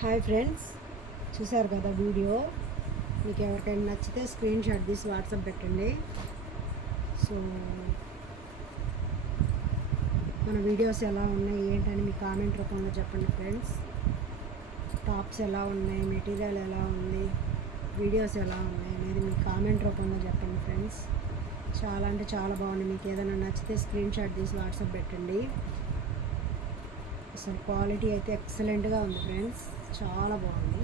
Hi friends, చూసారు కదా video. మీకు ఎవరికైనా నచ్చితే స్క్రీన్ షాట్ తీసి వాట్సాప్ పెట్టండి. సో మన వీడియోస్ ఎలా ఉన్నాయి ఏంటని మీ కామెంట్ రూపంలో చెప్పండి ఫ్రెండ్స్. టాప్స్ ఎలా ఉన్నాయి, మెటీరియల్ ఎలా ఉంది, వీడియోస్ ఎలా ఉన్నాయి అనేది మీ కామెంట్ రూపంలో చెప్పండి ఫ్రెండ్స్. చాలా అంటే చాలా బాగుంది. మీకు ఏదైనా నచ్చితే స్క్రీన్ షాట్ తీసి వాట్సాప్ పెట్టండి. అసలు క్వాలిటీ అయితే ఎక్సలెంట్గా ఉంది ఫ్రెండ్స్, చాలా బాగుంది.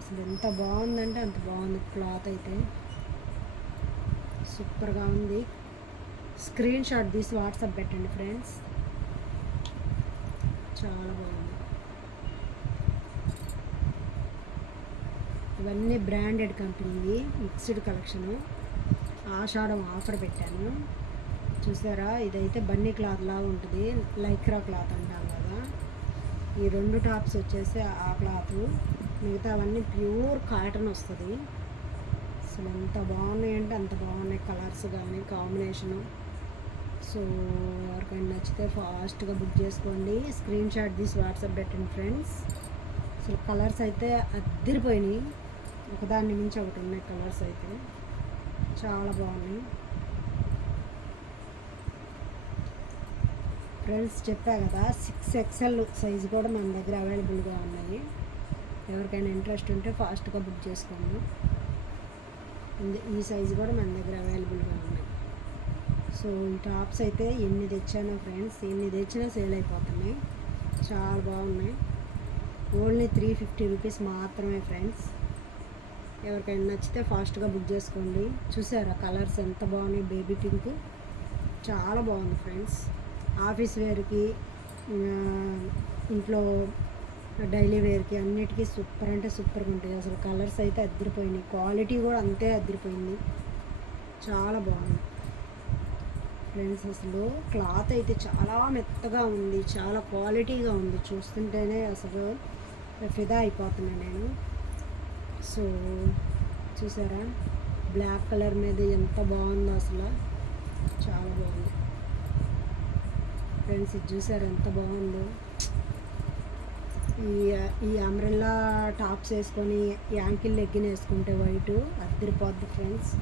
అసలు ఎంత బాగుందంటే అంత బాగుంది. క్లాత్ అయితే సూపర్గా ఉంది. స్క్రీన్ షాట్ తీసి వాట్సాప్ పెట్టండి ఫ్రెండ్స్. చాలా బాగుంది. ఇవన్నీ బ్రాండెడ్ కంపెనీ మిక్స్డ్ కలెక్షను. ఆషాఢం ఆఫర్ పెట్టాను చూసారా. ఇదైతే బన్నీ క్లాత్ లాగా ఉంటుంది, లైక్రా క్లాత్ అంటాం కదా. ఈ రెండు టాప్స్ వచ్చేసి ఆ క్లాత్, మిగతావన్నీ ప్యూర్ కాటన్ వస్తుంది. అసలు ఎంత బాగున్నాయి అంటే అంత బాగున్నాయి. కలర్స్ కానీ కాంబినేషను. సో ఎవరికైనా నచ్చితే ఫాస్ట్గా బుక్ చేసుకోండి. స్క్రీన్ షాట్ తీసి వాట్సాప్ పెట్టండి ఫ్రెండ్స్. అసలు కలర్స్ అయితే అద్దరిపోయినాయి, ఒకదాన్ని మించి ఒకటి ఉన్నాయి. కలర్స్ అయితే చాలా బాగున్నాయి ఫ్రెండ్స్. చెప్పా కదా 6XL సైజు కూడా మన దగ్గర అవైలబుల్గా ఉన్నాయి. ఎవరికైనా ఇంట్రెస్ట్ ఉంటే ఫాస్ట్గా బుక్ చేసుకోండి. ఈ సైజు కూడా మన దగ్గర అవైలబుల్గా ఉన్నాయి. సో ఈ టాప్స్ అయితే ఎన్ని తెచ్చానో ఫ్రెండ్స్, ఎన్ని తెచ్చినా సేల్ అయిపోతున్నాయి. చాలా బాగున్నాయి. ఓన్లీ 350 రూపీస్ మాత్రమే ఫ్రెండ్స్. ఎవరికైనా నచ్చితే ఫాస్ట్గా బుక్ చేసుకోండి. చూసారా కలర్స్ ఎంత బాగున్నాయి. బేబీ పింక్ చాలా బాగుంది ఫ్రెండ్స్. ఆఫీస్ వేర్కి, ఇంట్లో డైలీ వేర్కి అన్నిటికీ సూపర్ అంటే సూపర్గా ఉంటాయి. అసలు కలర్స్ అయితే అద్దరిపోయినాయి. క్వాలిటీ కూడా అంతే అద్దరిపోయింది. చాలా బాగుంది ఫ్రెండ్స్. అసలు క్లాత్ అయితే చాలా మెత్తగా ఉంది, చాలా క్వాలిటీగా ఉంది. చూస్తుంటేనే అసలు ఫిదా అయిపోతున్నాను నేను. సో చూసారా బ్లాక్ కలర్ మీద ఎంత బాగుందో, అసలు చాలా బాగుంది ఫ్రెండ్స్. ఇది చూసారు ఎంత బాగుందో. ఈ అంబ్రెల్లా టాప్స్ వేసుకొని యాంకిల్ లెగ్గిన్ వేసుకుంటే వైట్ అద్దరిపోద్ది ఫ్రెండ్స్.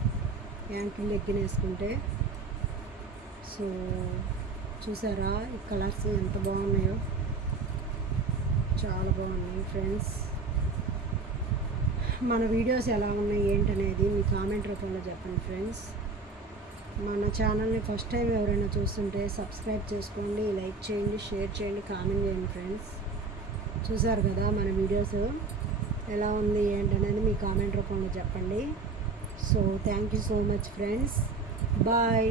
యాంకిల్ లెగ్గిన్ వేసుకుంటే. సో చూసారా ఈ కలర్స్ ఎంత బాగున్నాయో, చాలా బాగున్నాయి ఫ్రెండ్స్. మన వీడియోస్ ఎలా ఉన్నాయి ఏంటనేది మీ కామెంట్ రూపంలో చెప్పండి ఫ్రెండ్స్. మన ఛానల్ని ఫస్ట్ టైం ఎవరైనా చూస్తుంటే సబ్స్క్రైబ్ చేసుకోండి, లైక్ చేయండి, షేర్ చేయండి, కామెంట్ చేయండి ఫ్రెండ్స్. చూసారు కదా మన వీడియోస్ ఎలా ఉంది ఏంటనేది మీ కామెంట్ రూపంలో చెప్పండి. So thank you so much friends. Bye.